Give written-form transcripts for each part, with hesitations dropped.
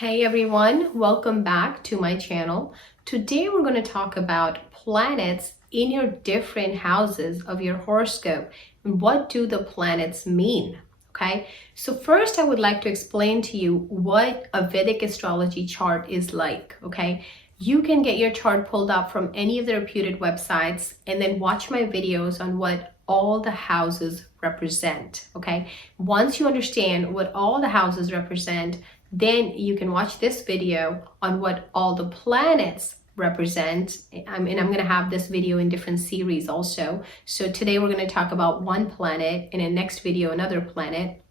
Hey everyone, welcome back to my channel. Today we're going to talk about planets in your different houses of your horoscope and what do the planets mean. Okay, so first I would like to explain to you what a Vedic astrology chart is like. Okay, you can get your chart pulled up from any of the reputed websites and then watch my videos on what all the houses represent. Okay, once you understand what all the houses represent, then you can watch this video on what all the planets represent. And I'm going to have this video in different series also. So today we're going to talk about one planet, and in next video another planet.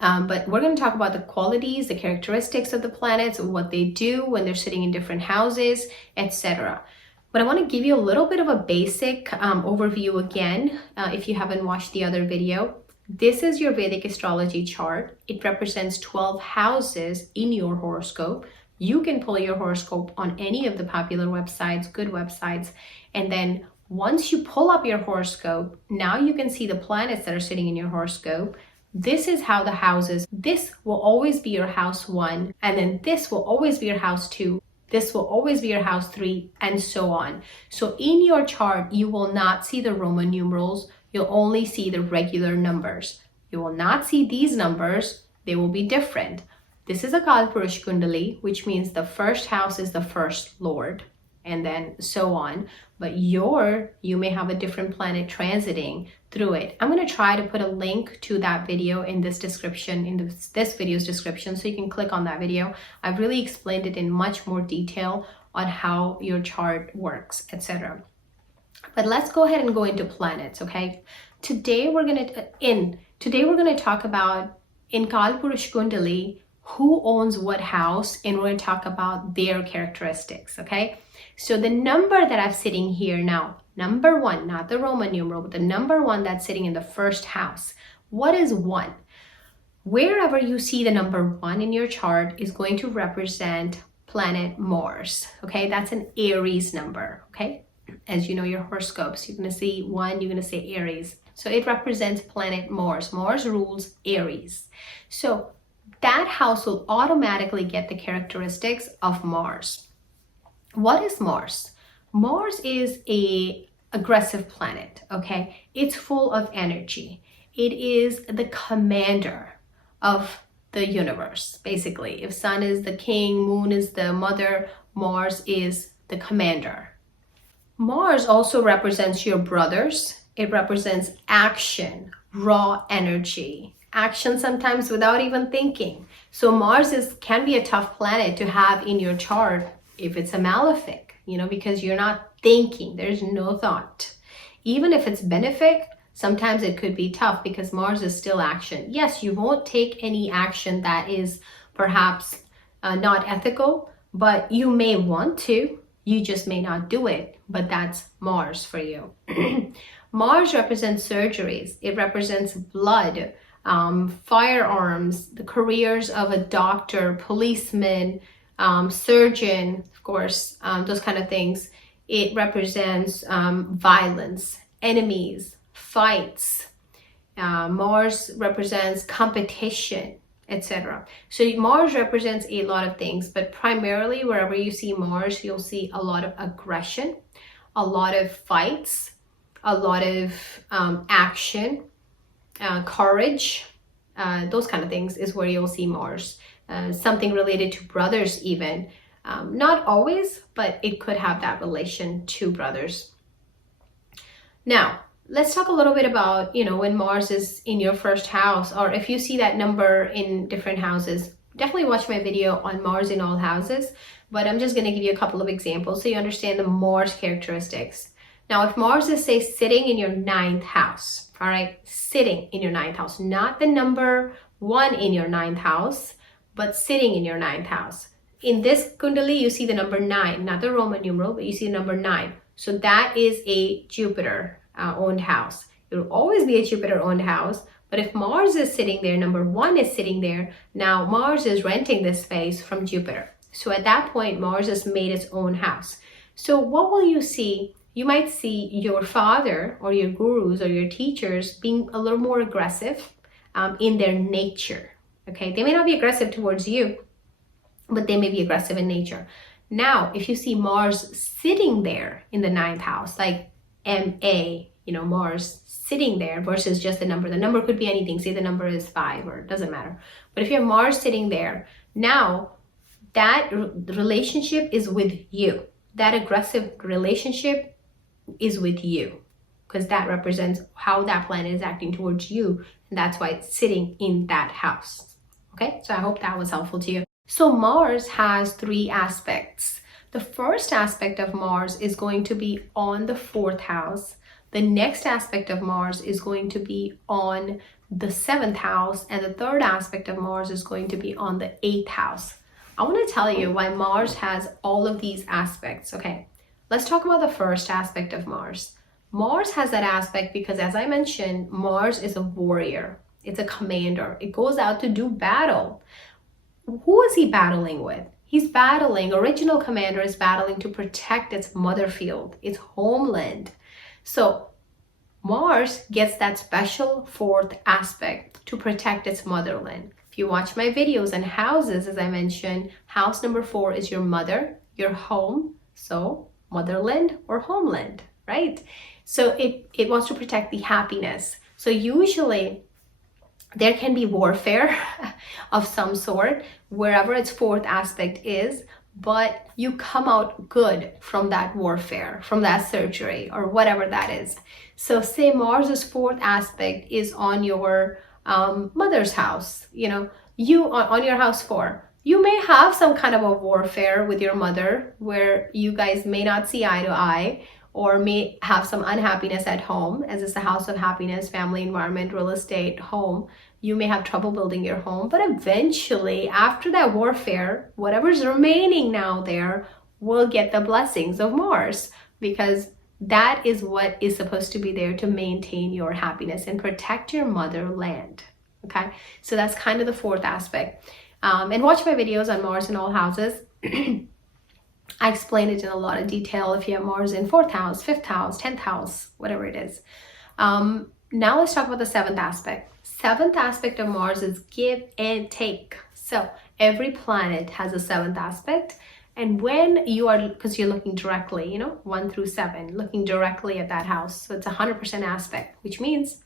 But we're going to talk about the qualities, the characteristics of the planets, what they do when they're sitting in different houses, etc. But I want to give you a little bit of a basic overview again, if you haven't watched the other video. This is your Vedic astrology chart. It represents 12 houses in your horoscope. You can pull your horoscope on any of the popular websites, good websites. And then once you pull up your horoscope, now you can see the planets that are sitting in your horoscope. This is how the houses, this will always be your house 1, and then this will always be your house 2. This will always be your house 3, and so on. So in your chart, you will not see the Roman numerals. You'll only see the regular numbers. You will not see these numbers. They will be different. This is a Kalpurush Kundali, which means the first house is the first lord, and then so on. But you may have a different planet transiting through it. I'm going to try to put a link to that video in this description, in this video's description, so you can click on that video. I've really explained it in much more detail on how your chart works, etc. But let's go ahead and go into planets, okay? Today we're going to talk about in Kalpurush Kundali who owns what house, and we're going to talk about their characteristics, okay? So the number that I'm sitting here now, number 1, not the Roman numeral, but the number 1 that's sitting in the first house. What is 1? Wherever you see the number 1 in your chart is going to represent planet Mars, okay? That's an Aries number, okay? As you know your horoscopes, you're going to see 1, you're going to say Aries. So it represents planet Mars. Mars rules Aries. So that house will automatically get the characteristics of Mars. What is Mars? Mars is an aggressive planet, okay? It's full of energy. It is the commander of the universe, basically. If Sun is the king, Moon is the mother, Mars is the commander. Mars also represents your brothers. It represents action, raw energy, action sometimes without even thinking. So Mars can be a tough planet to have in your chart if it's a malefic, because you're not thinking, there's no thought. Even if it's benefic, sometimes it could be tough because Mars is still action. Yes, you won't take any action that is perhaps not ethical, but you may want to. You just may not do it, but that's Mars for you. Mars represents surgeries. It represents blood, firearms, the careers of a doctor, policeman, surgeon, of course, those kind of things. It represents violence, enemies, fights. Mars represents competition, etc. So Mars represents a lot of things, but primarily wherever you see Mars, you'll see a lot of aggression, a lot of fights, a lot of action, courage, those kind of things is where you'll see Mars. Something related to brothers even. Not always, but it could have that relation to brothers. Now, let's talk a little bit about, when Mars is in your first house, or if you see that number in different houses. Definitely watch my video on Mars in all houses, but I'm just going to give you a couple of examples so you understand the Mars characteristics. Now, if Mars is, say, sitting in your 9th house, all right, sitting in your 9th house, not the number 1 in your 9th house, but sitting in your 9th house. In this Kundali, you see the number 9, not the Roman numeral, but you see the number 9. So that is a Jupiter owned house. It will always be a Jupiter owned house, but if Mars is sitting there, number 1 is sitting there, now Mars is renting this space from Jupiter. So at that point, Mars has made its own house. So what will you see? You might see your father or your gurus or your teachers being a little more aggressive in their nature. Okay, they may not be aggressive towards you, but they may be aggressive in nature. Now, if you see Mars sitting there in the ninth house, like MA, Mars sitting there versus just the number could be anything. Say the number is 5 or it doesn't matter. But if you have Mars sitting there, now that relationship is with you. That aggressive relationship is with you because that represents how that planet is acting towards you. And that's why it's sitting in that house. Okay, so I hope that was helpful to you. So Mars has 3 aspects. The first aspect of Mars is going to be on the 4th house. The next aspect of Mars is going to be on the 7th house. And the third aspect of Mars is going to be on the 8th house. I want to tell you why Mars has all of these aspects. Okay, let's talk about the first aspect of Mars. Mars has that aspect because, as I mentioned, Mars is a warrior. It's a commander. It goes out to do battle. Who is he battling with? He's battling, original commander is battling to protect its mother field, its homeland. So Mars gets that special 4th aspect to protect its motherland. If you watch my videos on houses, as I mentioned, house number 4 is your mother, your home. So motherland or homeland, right? So it wants to protect the happiness. So usually there can be warfare of some sort wherever its 4th aspect is, but you come out good from that warfare, from that surgery or whatever that is. So say Mars's 4th aspect is on your mother's house, you on your house 4, you may have some kind of a warfare with your mother where you guys may not see eye to eye, or may have some unhappiness at home, as it's the house of happiness, family, environment, real estate, home. You may have trouble building your home, but eventually after that warfare, whatever's remaining now there will get the blessings of Mars, because that is what is supposed to be there to maintain your happiness and protect your motherland. Okay, so that's kind of the 4th aspect. And watch my videos on Mars in all houses. I explain it in a lot of detail if you have Mars in 4th house, 5th house, 10th house, whatever it is. Now let's talk about the 7th aspect. 7th aspect of Mars is give and take. So every planet has a 7th aspect. And when you are, because you're looking directly, 1 through 7, looking directly at that house. So it's 100% aspect, which means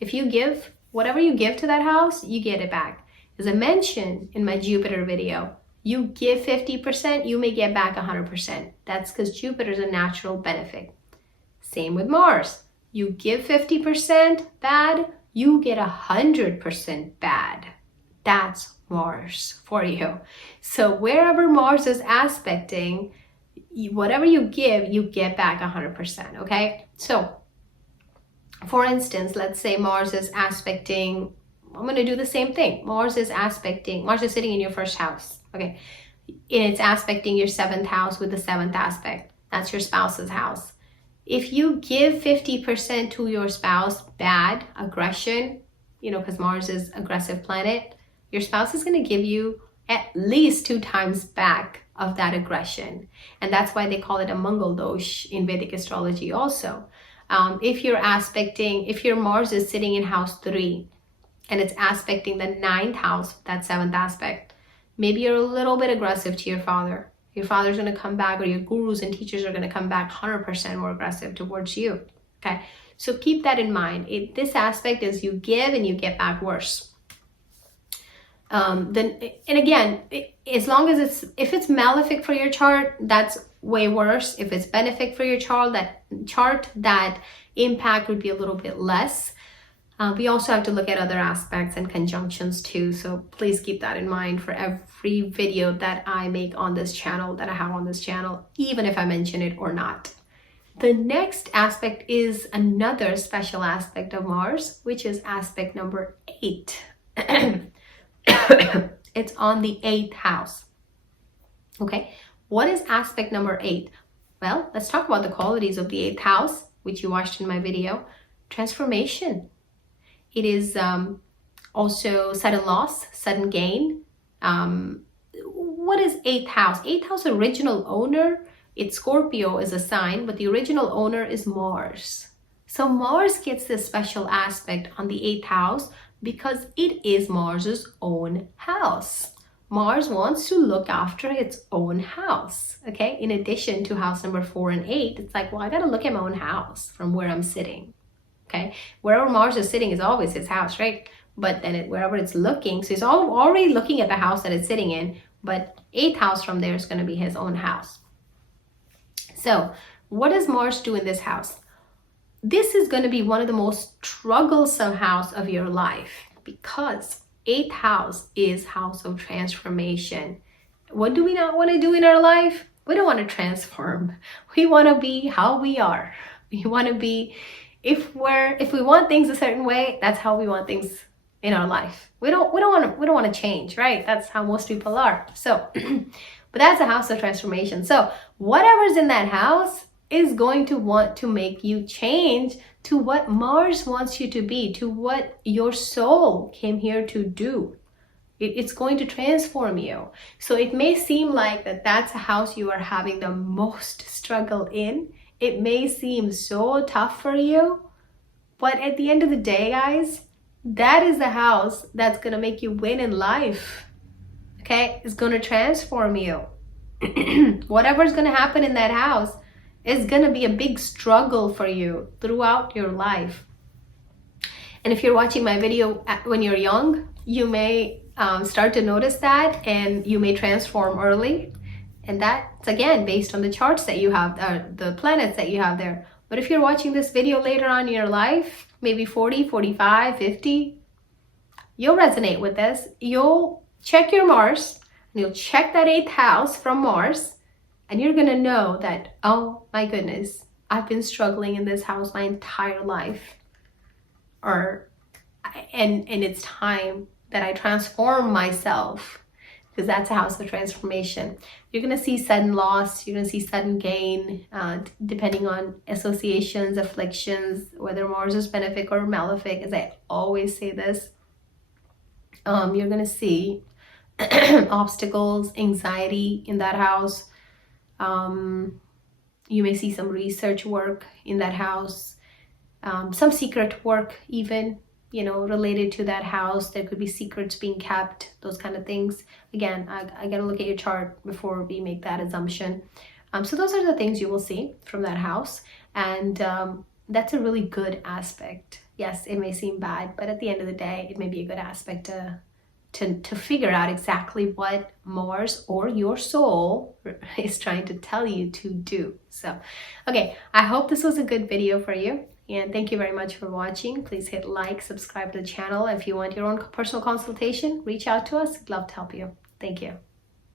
if you give, whatever you give to that house, you get it back. As I mentioned in my Jupiter video, you give 50%, you may get back 100%. That's because Jupiter is a natural benefit. Same with Mars. You give 50% bad, you get 100% bad. That's Mars for you. So wherever Mars is aspecting, whatever you give, you get back 100%, okay? So for instance, let's say Mars is aspecting, I'm going to do the same thing. Mars is sitting in your 1st house. Okay, and it's aspecting your 7th house with the 7th aspect. That's your spouse's house. If you give 50% to your spouse, bad, aggression, because Mars is aggressive planet, your spouse is going to give you at least 2 times back of that aggression. And that's why they call it a Mangal dosh in Vedic astrology also. If your Mars is sitting in house 3 and it's aspecting the 9th house, that 7th aspect, maybe you're a little bit aggressive to your father. Your father's going to come back, or your gurus and teachers are going to come back 100% more aggressive towards you. Okay, so keep that in mind. This aspect is you give and you get back worse. As long as if it's malefic for your chart, that's way worse. If it's benefic for your chart, that impact would be a little bit less. We also have to look at other aspects and conjunctions too. So please keep that in mind for every video that I make on this channel, that I have on this channel, even if I mention it or not. The next aspect is another special aspect of Mars, which is aspect number 8. It's on the 8th house. Okay, what is aspect number 8? Well, let's talk about the qualities of the 8th house, which you watched in my video. Transformation. It is also sudden loss, sudden gain. What is 8th house? 8th house original owner, it's Scorpio is a sign, but the original owner is Mars. So Mars gets this special aspect on the 8th house because it is Mars's own house. Mars wants to look after its own house, okay? In addition to house number 4 and 8, it's like, well, I gotta look at my own house from where I'm sitting, okay? Wherever Mars is sitting is always his house, right? But then wherever it's looking, so he's already looking at the house that it's sitting in, but 8th house from there is gonna be his own house. So what does Mars do in this house? This is gonna be one of the most troublesome house of your life because 8th house is house of transformation. What do we not want to do in our life? We don't want to transform. We want to be how we are. We want to be, if we want things a certain way, that's how we want things in our life. We don't want to change, right? That's how most people are. So, but that's a house of transformation. So whatever's in that house is going to want to make you change to what Mars wants you to be, to what your soul came here to do. It's going to transform you. So it may seem like that's a house you are having the most struggle in. It may seem so tough for you, but at the end of the day, guys, that is the house that's going to make you win in life. Okay? It's going to transform you. Whatever's going to happen in that house, it's going to be a big struggle for you throughout your life. And if you're watching my video when you're young, you may start to notice that, and you may transform early. And that's again based on the charts that you have, the planets that you have there. But if you're watching this video later on in your life, maybe 40, 45, 50, you'll resonate with this. You'll check your Mars, and you'll check that 8th house from Mars, and you're gonna know that, oh my goodness, I've been struggling in this house my entire life. And it's time that I transform myself, because that's a house of transformation. You're gonna see sudden loss, you're gonna see sudden gain, depending on associations, afflictions, whether Mars is benefic or malefic, as I always say this. You're gonna see obstacles, anxiety in that house. You may see some research work in that house, some secret work even, related to that house. There could be secrets being kept, those kind of things. Again, I gotta look at your chart before we make that assumption. So those are the things you will see from that house, and that's a really good aspect. Yes, it may seem bad, but at the end of the day, it may be a good aspect to figure out exactly what Mars or your soul is trying to tell you to do. So, okay, I hope this was a good video for you. And thank you very much for watching. Please hit like, subscribe to the channel. If you want your own personal consultation, reach out to us. We'd love to help you. Thank you.